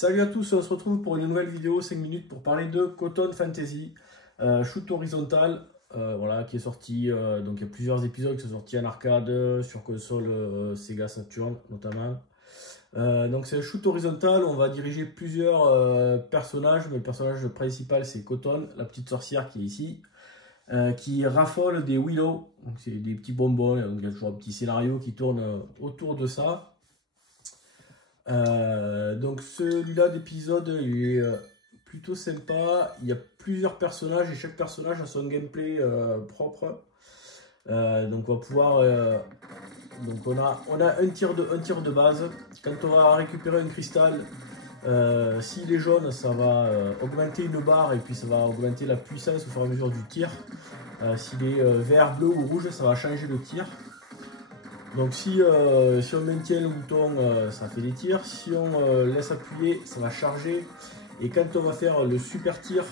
Salut à tous, on se retrouve pour une nouvelle vidéo 5 minutes pour parler de Cotton Fantasy, shoot horizontal, voilà, qui est sorti, donc il y a plusieurs épisodes qui sont sortis en arcade, sur console Sega Saturn notamment. Donc c'est un shoot horizontal, on va diriger plusieurs personnages, mais le personnage principal c'est Cotton, la petite sorcière qui est ici, qui raffole des Willow, donc c'est des petits bonbons, donc il y a toujours un petit scénario qui tourne autour de ça. Donc celui-là d'épisode il est plutôt sympa, il y a plusieurs personnages et chaque personnage a son gameplay propre. Donc on va pouvoir donc on a un tir de base. Quand on va récupérer un cristal, s'il est jaune ça va augmenter une barre et puis ça va augmenter la puissance au fur et à mesure du tir. S'il est vert, bleu ou rouge, ça va changer le tir. Donc si on maintient le bouton, ça fait des tirs. Si on laisse appuyer, ça va charger. Et quand on va faire le super tir,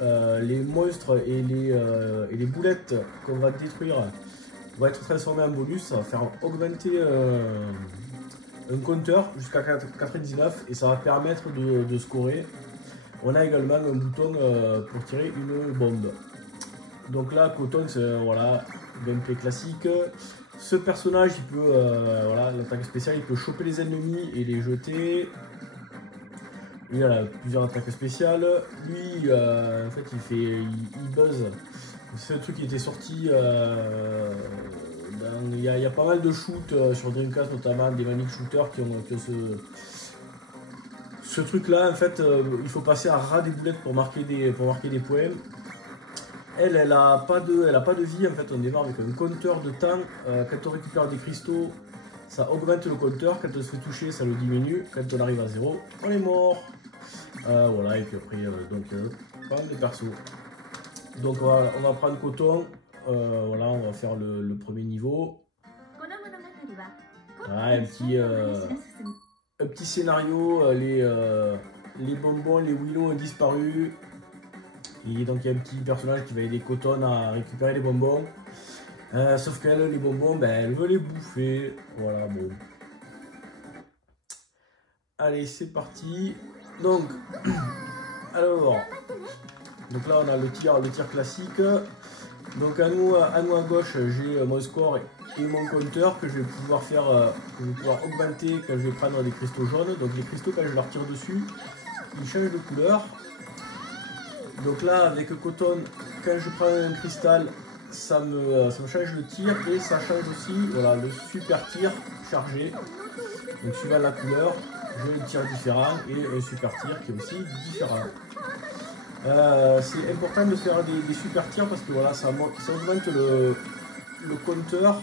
les monstres et les boulettes qu'on va détruire vont être transformés en bonus. Ça va faire augmenter un compteur jusqu'à 99 et ça va permettre de scorer. On a également un bouton pour tirer une bombe. Donc là, Cotton, c'est voilà, gameplay classique. Ce personnage, il peut, voilà, l'attaque spéciale, il peut choper les ennemis et les jeter. Il a plusieurs attaques spéciales. Lui, en fait, il buzz. C'est un truc qui était sorti. Il y a pas mal de shoots sur Dreamcast, notamment des Manic Shooters qui ont ce truc-là. En fait, il faut passer à ras des boulettes pour marquer des points. Elle a pas de vie, en fait on démarre avec un compteur de temps. Quand on récupère des cristaux, ça augmente le compteur, quand on se fait toucher, ça le diminue, quand on arrive à 0, on est mort. Voilà, et puis après, pas mal de persos. Donc on va prendre Cotton, voilà, on va faire le premier niveau. Voilà, un petit scénario, les bonbons, les Willow ont disparu. Et donc il y a un petit personnage qui va aider Cotton à récupérer les bonbons. Sauf qu'elle, les bonbons, ben, elle veut les bouffer. Voilà, bon. Allez, c'est parti. Donc, alors, donc là on a le tir classique. Donc à nous à gauche, j'ai mon score et mon compteur que je vais pouvoir augmenter quand je vais prendre des cristaux jaunes. Donc les cristaux, quand je leur tire dessus, ils changent de couleur. Donc là, avec Cotton, quand je prends un cristal, ça me change le tir et ça change aussi, voilà, le super tir chargé. Donc suivant la couleur, j'ai un tir différent et un super tir qui est aussi différent. C'est important de faire des super tirs parce que voilà, ça augmente le compteur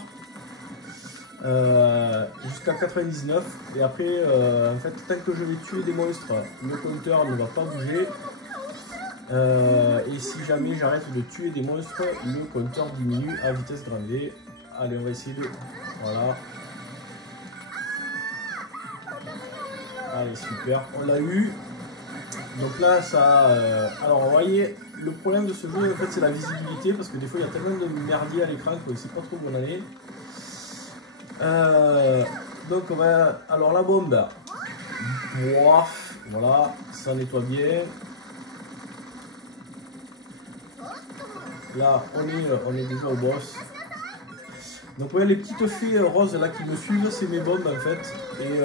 jusqu'à 99 et après, en fait, tant que je vais tuer des monstres, le compteur ne va pas bouger. Et si jamais j'arrête de tuer des monstres, le compteur diminue à vitesse grand V. Allez, on va essayer de... Voilà. Allez, super, on l'a eu. Donc là, ça... alors, vous voyez, le problème de ce jeu, en fait, c'est la visibilité. Parce que des fois, il y a tellement de merdier à l'écran qu'on ne sait pas trop où on en est. Donc, on va... Alors, la bombe. Voilà, ça nettoie bien. Là, on est déjà au boss. Donc, ouais, les petites fées roses là qui me suivent, c'est mes bombes en fait. Et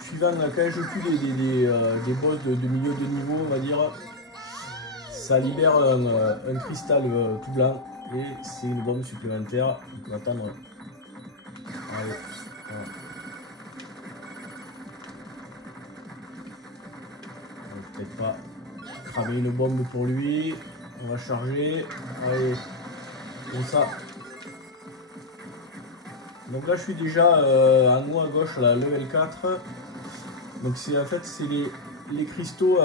suivant quand je tue des boss de milieu de niveau, on va dire, ça libère un cristal tout blanc. Et c'est une bombe supplémentaire. On va attendre. Allez, voilà. On va peut-être pas cramer une bombe pour lui. On va charger, allez, comme ça. Donc là je suis déjà en haut à gauche, là, level 4. Donc c'est en fait c'est les cristaux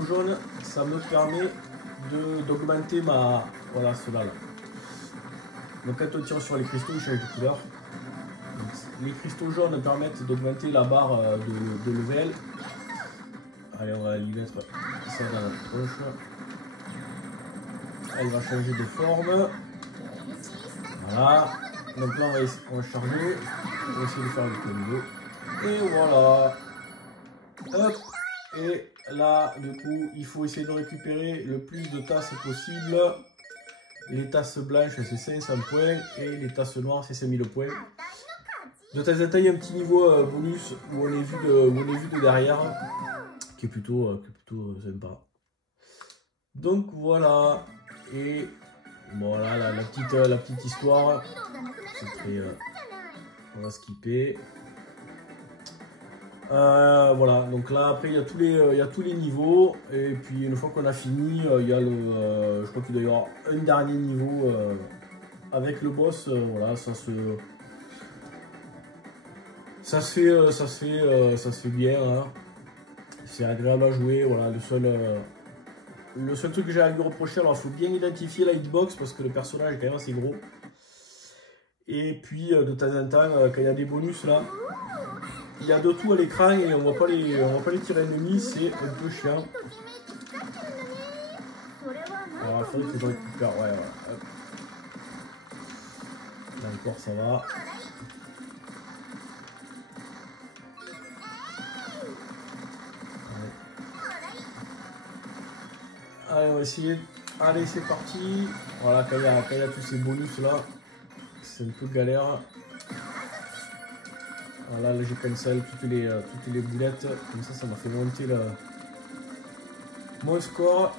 jaunes, ça me permet d'augmenter ma... Voilà, cela là. Donc quand on tire sur les cristaux, ils changent de couleur. Donc, les cristaux jaunes permettent d'augmenter la barre de level. Allez, on va lui mettre ça dans notre poche. Elle va changer de forme. Voilà. Donc là, on va charger. On va essayer de faire le tour niveau. Et voilà. Hop. Et là, du coup, il faut essayer de récupérer le plus de tasses possible. Les tasses blanches, c'est 500 points. Et les tasses noires, c'est 5000 points. De temps en temps, il y a un petit niveau bonus où on est vu de derrière. Qui est plutôt sympa. Donc voilà. Et voilà la petite histoire. On va skipper. Voilà, donc là après il y a tous les niveaux, et puis une fois qu'on a fini, il y a je crois qu'il doit y avoir un dernier niveau avec le boss. Voilà, ça se fait bien, hein. C'est agréable à jouer. Voilà, le seul truc que j'ai à lui reprocher, alors il faut bien identifier la hitbox parce que le personnage est quand même assez gros. Et puis de temps en temps, quand il y a des bonus là, il y a de tout à l'écran et on voit pas les tirs ennemis, c'est un peu chiant. Alors il faudrait que je récupère, ouais, voilà. Là encore ça va. Allez, on va essayer. Allez, c'est parti. Voilà, quand il y a tous ces bonus là, c'est un peu galère. Voilà, là j'ai cancel toutes les boulettes. Comme ça m'a fait monter mon score.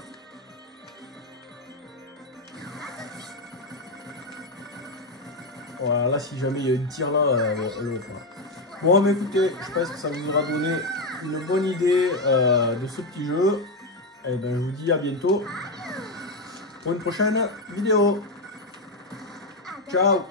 Voilà, là si jamais il y a un tir là, bon, mais écoutez, je pense que ça vous aura donné une bonne idée de ce petit jeu. Et ben je vous dis à bientôt pour une prochaine vidéo. Ciao.